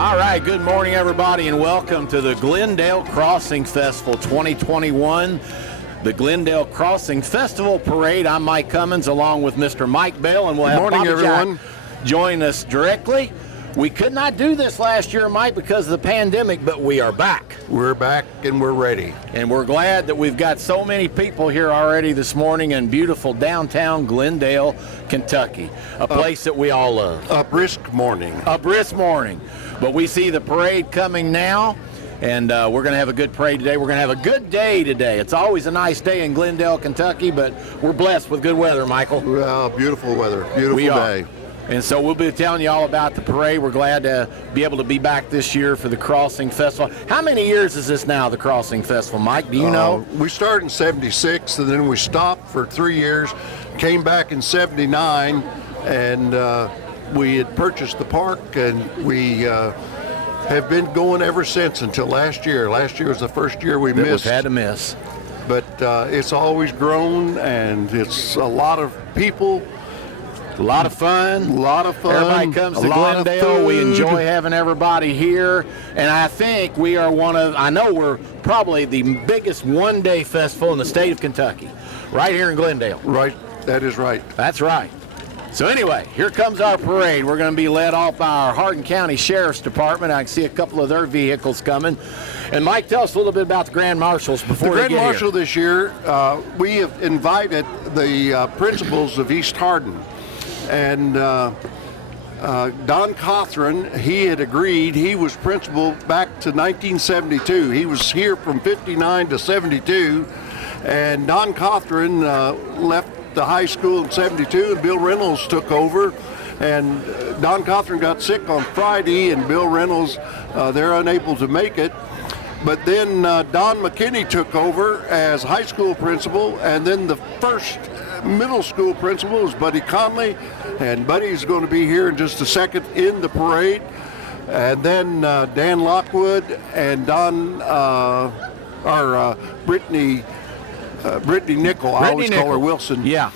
All right, good morning, everybody, and welcome to the Glendale Crossing Festival 2021, the Glendale Crossing Festival Parade. I'm Mike Cummins, along with Mr. Mike Bell, and we'll have Good morning, Bobby everyone. Jack join us directly. We could not do this last year, Mike, because of the pandemic, but we are back. We're back and we're ready. And we're glad that we've got so many people here already this morning in beautiful downtown Glendale, Kentucky, a place that we all love. A brisk morning. A brisk morning. But we see the parade coming now, and we're going to have a good parade today. We're going to have a good day today. It's always a nice day in Glendale, Kentucky, but we're blessed with good weather, Michael. Well, beautiful weather. Beautiful We are. day. And so we'll be telling you all about the parade. We're glad to be able to be back this year for the Crossing Festival. How many years is this now, the Crossing Festival, Mike? Do you know? We started in 76, and then we stopped for 3 years, came back in 79, and we had purchased the park, and we have been going ever since until last year. Last year was the first year we missed. We've had to miss. But it's always grown, and it's a lot of people. A lot of fun. A lot of fun. Everybody comes to Glendale. We enjoy having everybody here. And I think we are I know we're probably the biggest one-day festival in the state of Kentucky, right here in Glendale. Right, that is right. That's right. So anyway, here comes our parade. We're going to be led off by our Hardin County Sheriff's Department. I can see a couple of their vehicles coming. And Mike, tell us a little bit about the Grand Marshals before the they Grand get Marshal here. this year, we have invited the principals of East Hardin. And Don Cothran, he had agreed. He was principal back to 1972. He was here from 59 to 72. And Don Cothran left the high school in 72, and Bill Reynolds took over. And Don Cothran got sick on Friday, and Bill Reynolds, they're unable to make it. But then Don McKinney took over as high school principal, and then the first middle school principal is Buddy Conley, and Buddy's going to be here in just a second in the parade. And then Dan Lockwood and Brittany Nickel. I always call her Wilson. Yeah.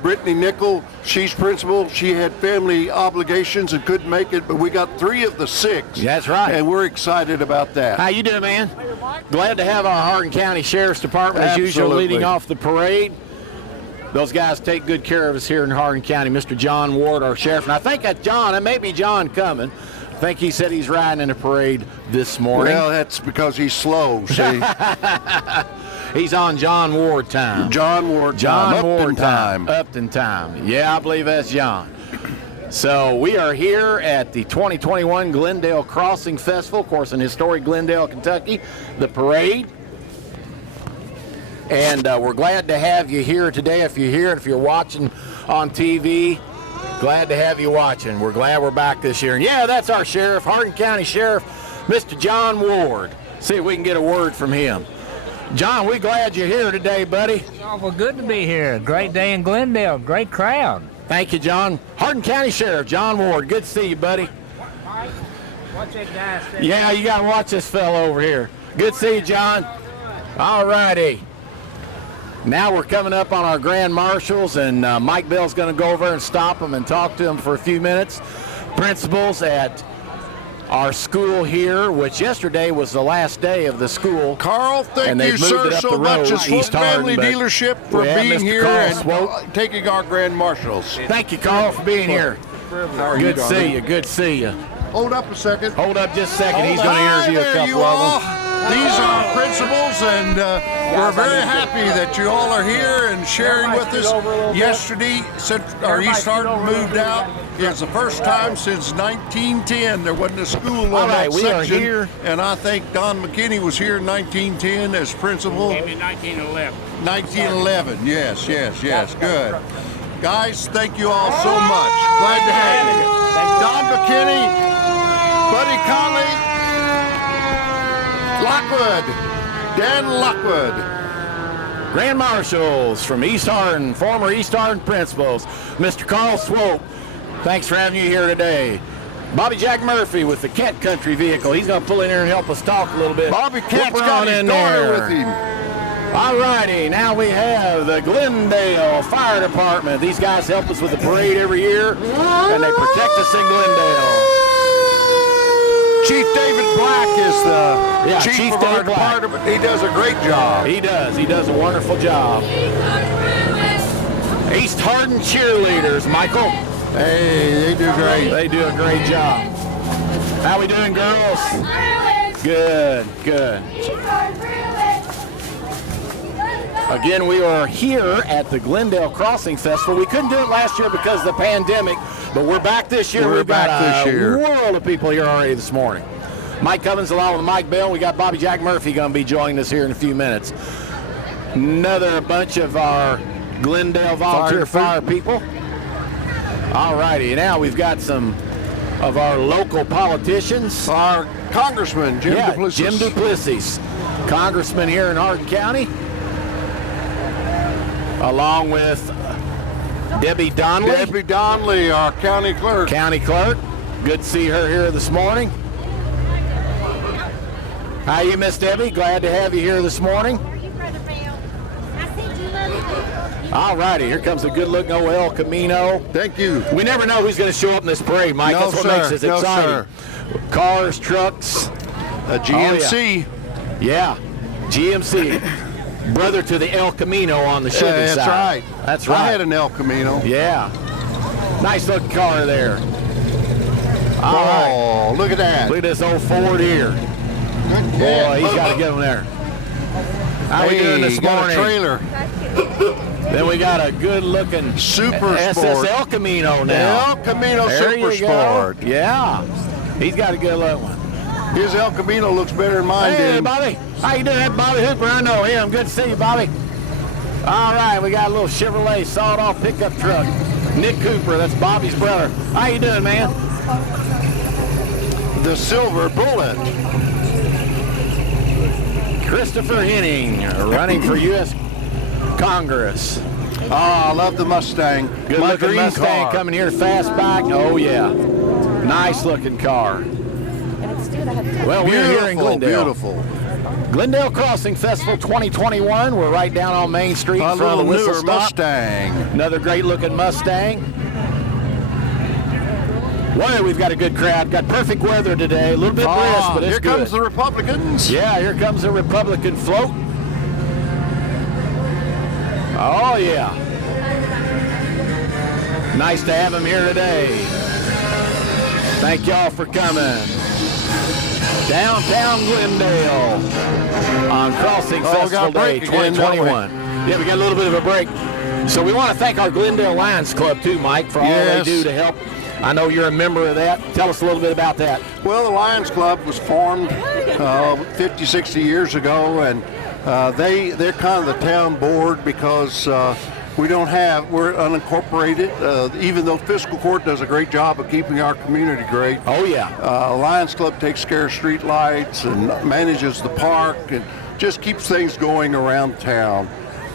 Brittany Nickel, she's principal. She had family obligations and couldn't make it, but we got 3 of the 6. That's right. And we're excited about that. How you doing, man? Glad to have our Hardin County Sheriff's Department, as usual, leading off the parade. Those guys take good care of us here in Hardin County. Mr. John Ward, our sheriff. And I think that that may be John coming. I think he said he's riding in the parade this morning. Well, that's because he's slow, see. He's on John Ward time. John Ward time. Upton time. Yeah, I believe that's John. So we are here at the 2021 Glendale Crossing Festival, of course, in historic Glendale, Kentucky, the parade. And we're glad to have you here today. If you're here, if you're watching on TV, glad to have you watching. We're glad we're back this year. And yeah, that's our sheriff, Hardin County Sheriff, Mr. John Ward. See if we can get a word from him. John, we're glad you're here today, buddy. It's awful good to be here. Great day in Glendale. Great crowd. Thank you, John. Hardin County Sheriff, John Ward. Good to see you, buddy. Watch that guy. Yeah, you got to watch this fellow over here. Good to see you, John. All righty. Now we're coming up on our Grand Marshals, and Mike Bell's going to go over and stop them and talk to them for a few minutes. Principals at our school here, which yesterday was the last day of the school. Carl, thank you, sir, so much. It's Swope Family Dealership for being here and taking our Grand Marshals. Thank you, Carl, for being here. Good to see you. Good to see you. Hold up a second. Hold up just a second. He's going to interview a couple of them. These are principals, and we're very happy that you all are here and sharing with us. Yesterday, our East Hardin moved out. It's the first time since 1910 there wasn't a school on that section. We are here. And I think Don McKinney was here in 1910 as principal. Maybe 1911. 1911, yes, good. Guys, thank you all so much. Glad to have you. Don McKinney, Buddy Conley, Lockwood, Dan Lockwood. Grand Marshals from East Hardin, former East Hardin principals, Mr. Carl Swope. Thanks for having you here today. Bobby Jack Murphy with the Kent Country vehicle. He's going to pull in here and help us talk a little bit. Bobby Kent's got his daughter with him. All righty, now we have the Glendale Fire Department. These guys help us with the parade every year, and they protect us in Glendale. Chief David Black is the chief of our David Black. department. He does a great job. He does. He does a wonderful job. East Hardin cheerleaders, Michael. Hey, they do great. They do a great job. How we doing, girls? Good, good. Again, we are here at the Glendale Crossing Festival. We couldn't do it last year because of the pandemic, but we're back this year. We've got a world of people here already this morning. Mike Cummins along with Mike Bell. We got Bobby Jack Murphy going to be joining us here in a few minutes. Another bunch of our Glendale volunteer fire people. All righty, now we've got some of our local politicians. Our Congressman, Jim Duplessis. Jim Duplessis, Congressman here in Hardin County, along with Debbie Donnelly. Debbie Donnelly, our county clerk. County clerk. Good to see her here this morning. How you, Miss Debbie? Glad to have you here this morning. All righty, here comes a good-looking old El Camino. Thank you. We never know who's going to show up in this parade, Mike. No, That's what makes us exciting. Sir. Cars, trucks. A GMC. Oh, yeah, GMC. Brother to the El Camino on the Chevy side. That's right. That's right. I had an El Camino. Yeah. Nice looking car there. All right. Look at that. Look at this old Ford here. Boy, he's got to get him there. How we doing this morning? Got a trailer. Then we got a good-looking Super SS Sport. El Camino The now. El Camino There Super you go. Sport. Yeah. He's got a good looking one. His El Camino looks better than mine Hey, did. Bobby. How you doing? That's Bobby Hooper. I know him. Good to see you, Bobby. All right, we got a little Chevrolet sawed-off pickup truck. Nick Cooper, that's Bobby's brother. How you doing, man? The Silver Bullet. Christopher Henning, running for U.S. Congress. Oh, I love the Mustang. Good My looking dream Mustang car. coming here fastback. Oh, yeah. Nice looking car. Well, we're here in Glendale. Beautiful. Glendale Crossing Festival 2021. We're right down on Main Street in A front of the little Whistle newer Stop. Mustang. Another great looking Mustang. Well, we've got a good crowd. Got perfect weather today. A little bit brisk, but it's here good. comes the Republicans. Yeah, here comes the Republican float. Oh, yeah. Nice to have him here today. Thank y'all for coming. Downtown Glendale on Crossing Festival Day 2021. Yeah, we got a little bit of a break. So we want to thank our Glendale Lions Club too, Mike, for all they do to help. I know you're a member of that. Tell us a little bit about that. Well, the Lions Club was formed 50, 60 years ago, and they're kind of the town board because we're unincorporated, even though fiscal court does a great job of keeping our community great. Oh, yeah. Lions Club takes care of street lights and manages the park and just keeps things going around town.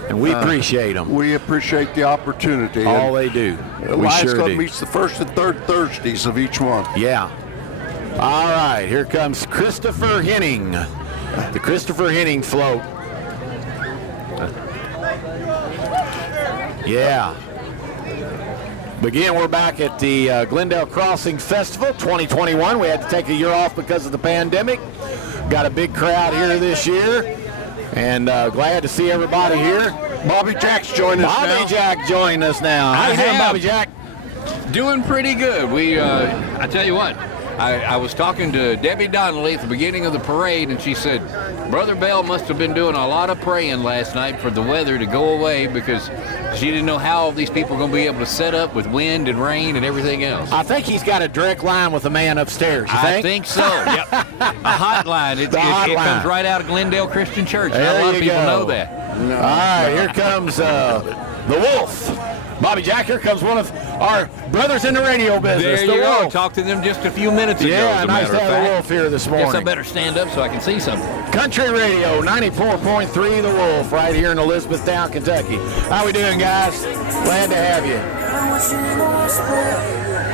And we appreciate them. We appreciate the opportunity. All they do. The We Lions sure Club do. meets the first and third Thursdays of each month. Yeah. All right, here comes Christopher Henning. The Christopher Henning float. Yeah. Again, we're back at the Glendale Crossing Festival 2021. We had to take a year off because of the pandemic. Got a big crowd here this year. And glad to see everybody here. Bobby Jack's joining us now. Bobby Jack joining us now. How you doing, Bobby Jack? Doing pretty good. I tell you what, I was talking to Debbie Donnelly at the beginning of the parade, and she said, Brother Bell must have been doing a lot of praying last night for the weather to go away because she didn't know how all these people are going to be able to set up with wind and rain and everything else. I think he's got a direct line with the man upstairs. You think? I think so. Yep. A hotline. It comes right out of Glendale Christian Church. Not a lot of people know that. No. All right, here comes the Wolf. Bobby Jack, here comes one of our brothers in the radio business. There you Wolf. go. Talked to them just a few minutes ago. Yeah, as a nice matter to of have fact. the Wolf here this morning. Guess I better stand up so I can see something. Country Radio 94.3 The Wolf right here in Elizabethtown, Kentucky. How we doing, guys? Glad to have you.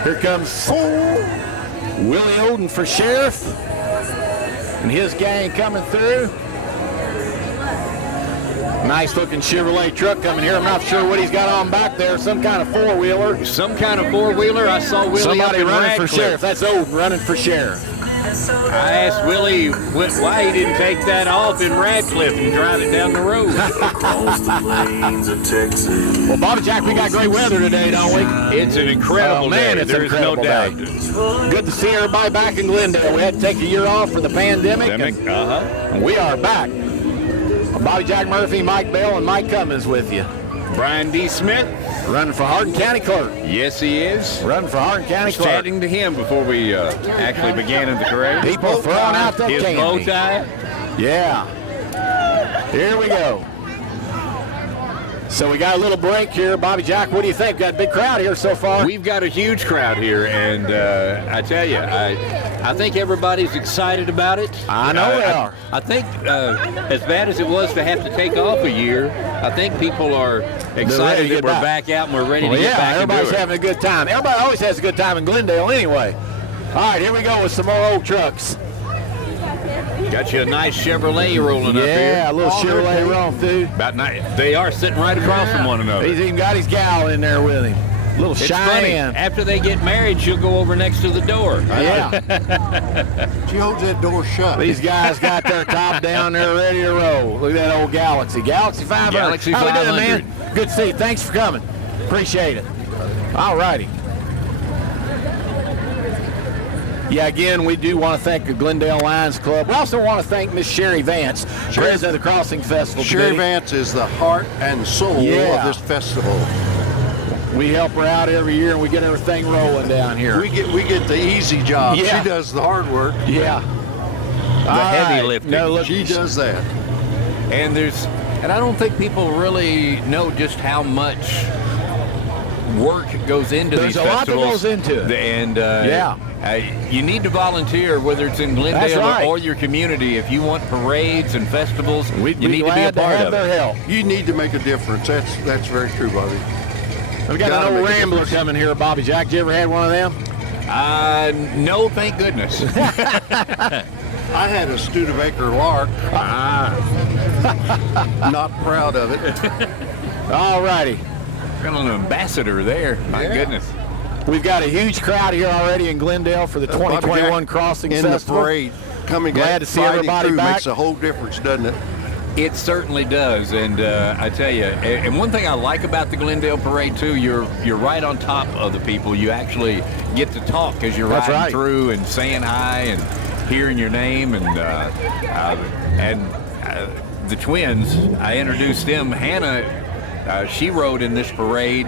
Here comes Willie Oden for sheriff and his gang coming through. Nice looking Chevrolet truck coming here. I'm not sure what he's got on back there. Some kind of four-wheeler. Some kind of four-wheeler. I saw Willie Somebody up in running Radcliffe. for sheriff. That's Oden running for sheriff. I asked Willie why he didn't take that off in Radcliffe and drive it down the road. Well, Bobby Jack, we got great weather today, don't we? It's an incredible man, day. it's an There's no incredible doubt. day. Good to see everybody back in Glendale. We had to take a year off for the pandemic. And we are back. Bobby Jack Murphy, Mike Bell, and Mike Cummins with you. Brian D. Smith. Running for Hardin County Clerk. Yes, he is. Running for Hardin County Clerk. Chatting to him before we actually began in the parade. People throwing out the his candy. bow tie. Yeah. Here we go. So we got a little break here. Bobby Jack, what do you think? Got a big crowd here so far. We've got a huge crowd here, and I tell you, I think everybody's excited about it. I know they are. I think as bad as it was to have to take off a year, I think people are excited that we're back out and we're ready to get back and do it. Everybody's having a good time. Everybody always has a good time in Glendale anyway. All right, here we go with some more old trucks. Got you a nice Chevrolet rolling up here. Yeah, a little Chevrolet rolling through. About nice. They are sitting right across from one another. He's even got his gal in there with him. A little It's Cheyenne. funny. After they get married, she'll go over next to the door. Yeah. She holds that door shut. These guys got their top down there ready to roll. Look at that old Galaxy. Galaxy 500. Galaxy How we doing, 500. man? Good to see you. Thanks for coming. Appreciate it. All righty. Yeah, again, we do want to thank the Glendale Lions Club. We also want to thank Miss Sherry Vance, president of the Crossing Festival Sherry Committee. Vance is the heart and soul of this festival. We help her out every year, and we get everything rolling down here. We get the easy job. Yeah. She does the hard work. Yeah. The heavy lifting. No, look, She does that. And I don't think people really know just how much work goes into There's these a lot that festivals. goes into it. And you need to volunteer, whether it's in Glendale right. or your community. If you want parades and festivals, We'd you be need to be a glad to part have of their it. help. You need to make a difference. That's very true, Bobby. We've got Gotta an old make a Rambler difference. coming here, Bobby Jack. You ever had one of them? No, thank goodness. I had a Studebaker Lark. Not proud of it. All righty. Got an ambassador there. My goodness. We've got a huge crowd here already in Glendale for the Bobby 2021 Jack Crossing in Festival. the parade. Coming Glad to see Friday everybody through back. makes a whole difference, doesn't it? It certainly does, and I tell you, and one thing I like about the Glendale Parade too, you're right on top of the people. You actually get to talk as you're That's riding right. through and saying hi and hearing your name, and the twins. I introduced them. Hannah, she rode in this parade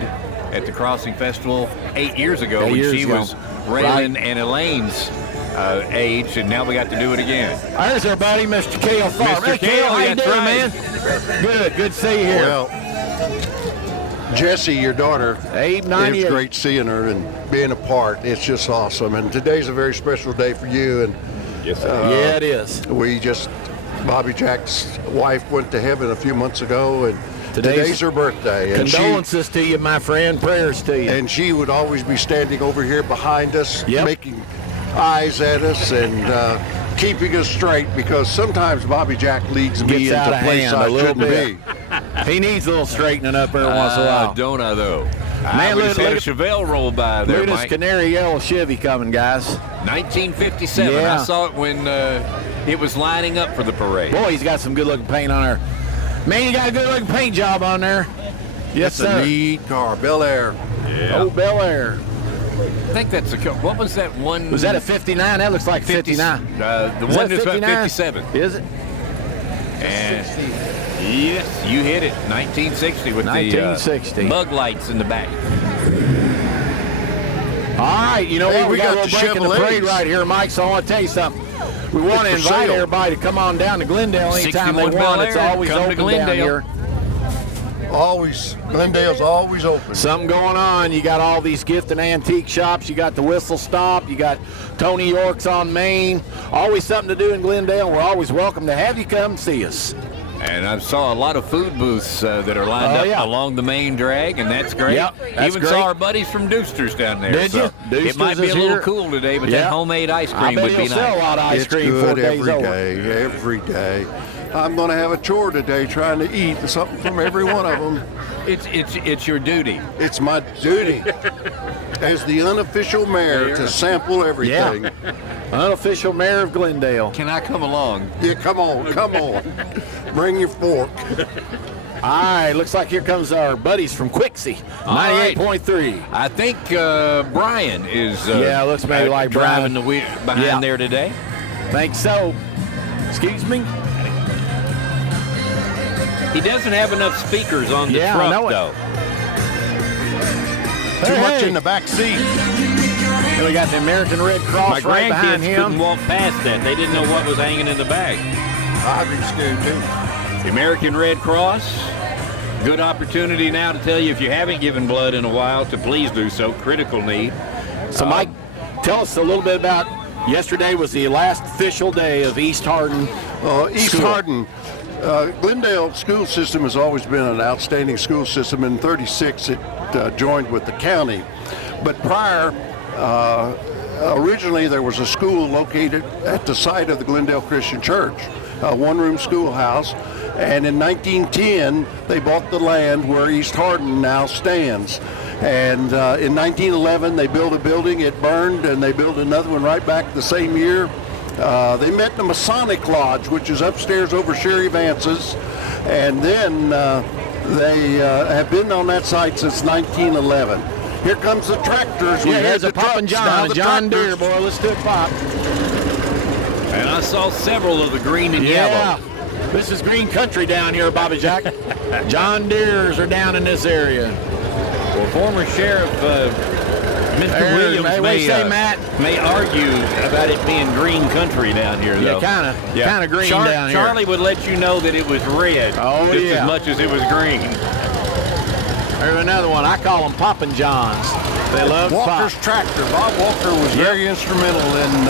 at the Crossing Festival 8 years ago 8 when years she ago. was Raylan and Elaine's age, and now we got to do it again. There's our buddy, Mr. Cale Tharp. Mr. Hey, Cale, how you that's doing, right. man? Good to see you here. Well, Jessie, your daughter, Abe, it's 98. great seeing her and being a part. It's just awesome. And today's a very special day for you. And Yes, Yeah, it is. Bobby Jack's wife went to heaven a few months ago, and today's her birthday. And Condolences to you, my friend. Prayers to you. and she would always be standing over here behind us, Yep. making eyes at us and keeping us straight, because sometimes Bobby Jack leads me Gets out into of places hand a I little shouldn't bit. be. He needs a little straightening up every once in a while. Don't I though? Man, We look- just had a look- Chevelle roll by Look there, at this Mike. canary yellow Chevy coming, guys. 1957. Yeah. I saw it when it was lining up for the parade. Boy, he's got some good-looking paint on there. Man, you got a good-looking paint job on there. Yes, It's sir. a neat car, Bel Air. Old Bel Air. I think that's a. What was that one? Was that a 59? That looks like 59. The Is one that that's about 59? 57. Is it? And yes, you hit it. 1960 with 1960. the bug lights in the back. All right, you know Hey, what? We we got a got little the break in the Chevrolets. parade right here, Mike, so I want to tell you something. We want to for invite sale. everybody to come on down to Glendale anytime they 61 want. Bel It's Air, always come to open down Glendale. here. Always, Glendale's always open. Something going on. You got all these gift and antique shops. You got the Whistle Stop. You got Tony York's on Main. Always something to do in Glendale. We're always welcome to have you come see us. And I saw a lot of food booths that are lined Oh, up yeah. along the main drag, and that's great. Yep, that's Even great. saw our buddies from Dooster's down there. Did so you? Dooster's it might be is a little here. cool today, but Yeah. that homemade ice I cream bet would he'll be sell a nice. lot of ice It's cream good 4 days every old. day, every day. I'm going to have a chore today trying to eat something from every one of them. It's your duty. It's my duty as the unofficial mayor to sample everything. Yeah. Unofficial mayor of Glendale. Can I come along? Yeah, come on. Bring your fork. All right, looks like here comes our buddies from Quixie, All right. 98.3. I think Brian is Yeah, looks maybe like driving Brian. the wheel behind Yeah. there today. Think so. Excuse me? He doesn't have enough speakers on the Yeah, I know truck, it. though. Too much Hey. in the back seat. Here we got the American Red My Cross right behind grandkids couldn't him. walk past that. They didn't know what was hanging in the bag. I'd be scared too. The American Red Cross. Good opportunity now to tell you, if you haven't given blood in a while, to please do so. Critical need. So, Mike, tell us a little bit about yesterday was the last official day of East Hardin. East School. Hardin, Glendale school system has always been an outstanding school system. In '36, it joined with the county. But prior, originally there was a school located at the site of the Glendale Christian Church, a one-room schoolhouse. And in 1910, they bought the land where East Hardin now stands. And in 1911, they built a building. It burned, and they built another one right back the same year. They met in the Masonic Lodge, which is upstairs over Sherry Vance's. And then they have been on that site since 1911. Here comes the tractors. We Yeah, had here's the a Poppin' trucks, now John, the John Deere, tractors. boy. Let's do it, Pop. And I saw several of the green and Yeah. yellow. This is green country down here, Bobby Jack. John Deere's are down in this area. Well, former Sheriff Mr. There's- Williams hey, what do you say, Matt? may argue about it being green country down here, Yeah, though. kind of green down here. Charlie would let you know that it was red Oh, just yeah. as much as it was green. There's another one. I call them Poppin' Johns. They love pop. Walker's Tractor. Bob Walker was very instrumental in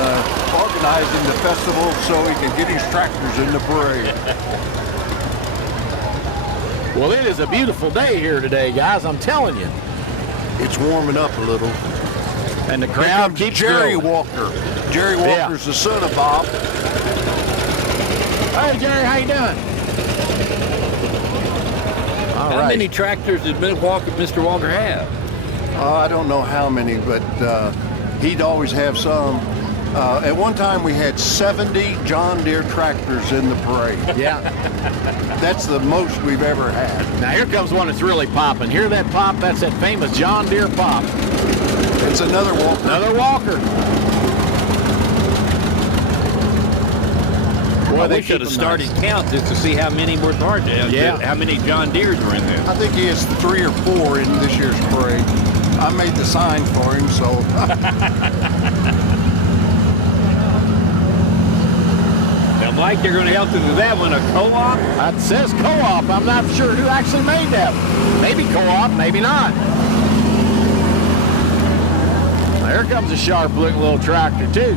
organizing the festival so he could get his tractors in the parade. Well, it is a beautiful day here today, guys. I'm telling you. It's warming up a little. And the Here crowd comes keeps Jerry growing. Walker. Jerry Yeah. Walker's the son of Bob. Hey, Jerry, how you doing? All How right. many tractors did Mr. Walker have? I don't know how many, but he'd always have some. At one time, we had 70 John Deere tractors in the parade. Yeah. That's the most we've ever had. Now here comes one that's really popping. Hear that pop? That's that famous John Deere pop. It's another Walker. Another Walker. Boy, We keep should have them started nice. count just to see how many were part Yeah. how many John Deeres were in there. I think he has 3 or 4 in this year's parade. I made the sign for him, so Now, Mike, you're going to help them with that one, a co-op? It says co-op. I'm not sure who actually made that one. Maybe co-op, maybe not. There comes a sharp-looking little tractor, too.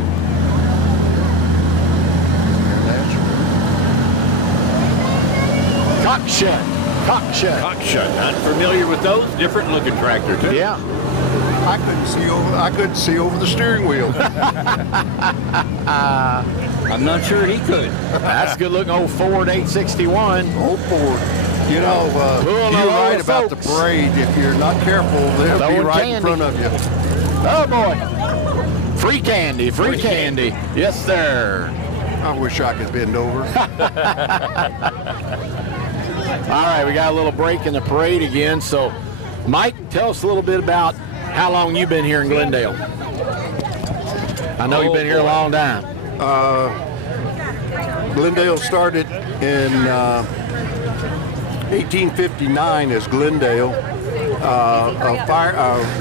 Cockshut. Cockshut. Cockshut. Not familiar with those. Different looking tractor, too. Yeah. I couldn't see over the steering wheel. I'm not sure he could. That's a good-looking old Ford 861. Oh, Ford. You know, Pulling you're along, right about the folks. parade. If you're not careful, they'll be Throwing right in candy. front of you. Oh, boy. Free candy. Free candy. Yes, sir. I wish I could bend over. All right, we got a little break in the parade again. So, Mike, tell us a little bit about how long you've been here in Glendale. I know you've been here a long time. Glendale started in 1859 as Glendale, a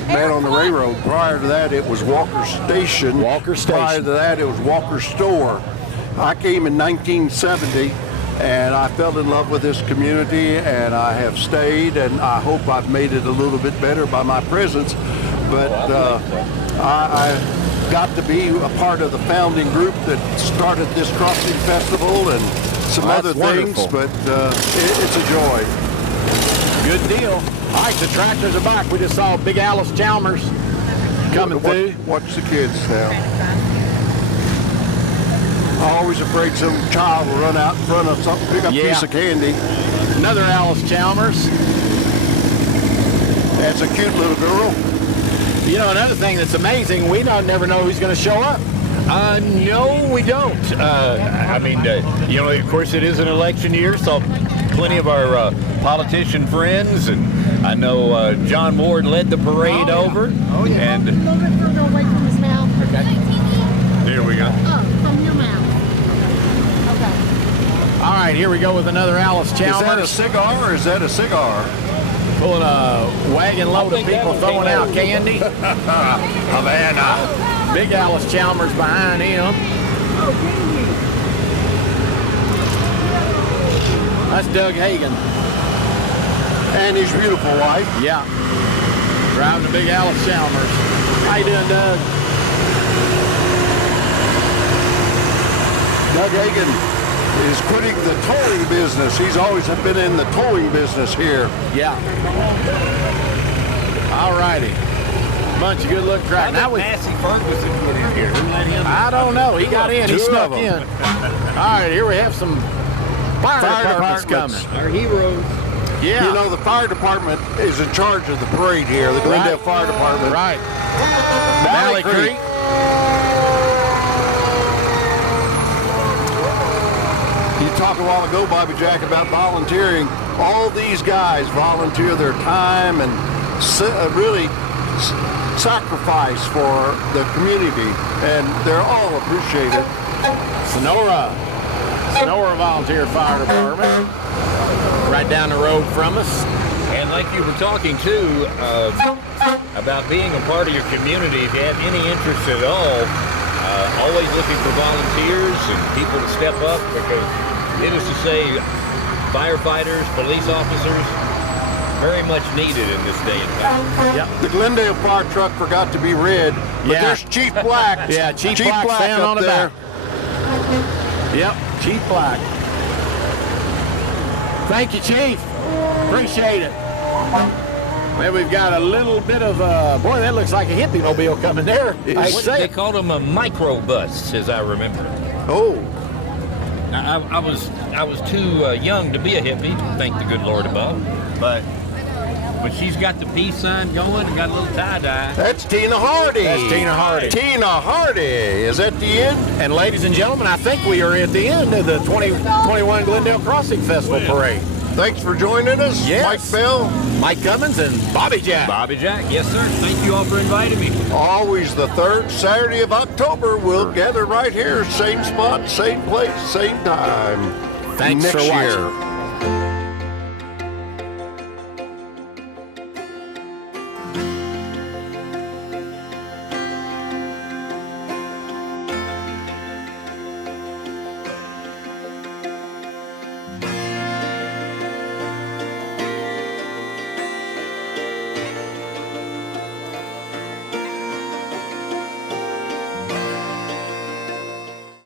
man on the railroad. Prior to that, it was Walker Station. Walker Station. Prior to that, it was Walker Store. I came in 1970, and I fell in love with this community, and I have stayed, and I hope I've made it a little bit better by my presence. But I got to be a part of the founding group that started this crossing festival and some Well, other that's things, wonderful. but it's a joy. Good deal. All right, the tractors are back. We just saw Big Alice Chalmers coming through. Watch the kids now. I'm always afraid some child will run out in front of something, pick up a Yeah. piece of candy. Another Alice Chalmers. That's a cute little girl. You know, another thing that's amazing, we never know who's going to show up. No, we don't. I mean, you know, of course, it is an election year, so plenty of our politician friends, and I know John Ward led the parade over. Oh, yeah. And A little bit further away from his mouth. Okay. there we go. Oh, from your mouth. Okay. All right, here we go with another Alice Is that a Chalmers. cigar or is that a cigar? Pulling a wagon load of people throwing out candy. Havana. Big Alice Chalmers behind him. That's Doug Hagan. And his beautiful wife. Yeah. Driving the big Alice Chalmers. How you doing, Doug? Doug Hagan is quitting the towing business. He's always been in the towing business here. Yeah. All righty. Bunch of good-looking crowd. Now we. Massey Ferguson get in here. Who let him? I don't know. He got in. He Two snuck of in. them. All right, here we have some fire departments departments. coming. Our heroes. Yeah. You know, the fire department is in charge of the parade here, the Glendale Fire Department. Right. Valley Creek. You talked a while ago, Bobby Jack, about volunteering. All these guys volunteer their time and really sacrifice for the community, and they're all appreciated. Sonora Volunteer Fire Department. Right down the road from us. And like you were talking too about being a part of your community, if you have any interest at all, always looking for volunteers and people to step up, because needless to say, firefighters, police officers, very much needed in this day and time. Yep. The Glendale fire truck forgot to be red, but Yeah. there's Chief Black. Yeah, Chief Black standing up on the there. back. Yep, Chief Black. Thank you, Chief. Appreciate it. Well, we've got a little bit of boy, that looks like a hippie mobile coming there. I What, say they it. called them a microbus, as I remember. Oh, I was too young to be a hippie, thank the good Lord above. But she's got the peace sign going and got a little tie-dye. that's Tina Hardy. That's Tina Hardy. Tina Hardy. Is that the end? And ladies and gentlemen, I think we are at the end of the 2021 Glendale Crossing Festival Parade. Thanks for joining us. Yes. Mike Bell. Mike Cummins and Bobby Jack. Bobby Jack, yes sir. Thank you all for inviting me. Always the third Saturday of October. We'll gather right here, same spot, same place, same time. Thanks next for watching. year.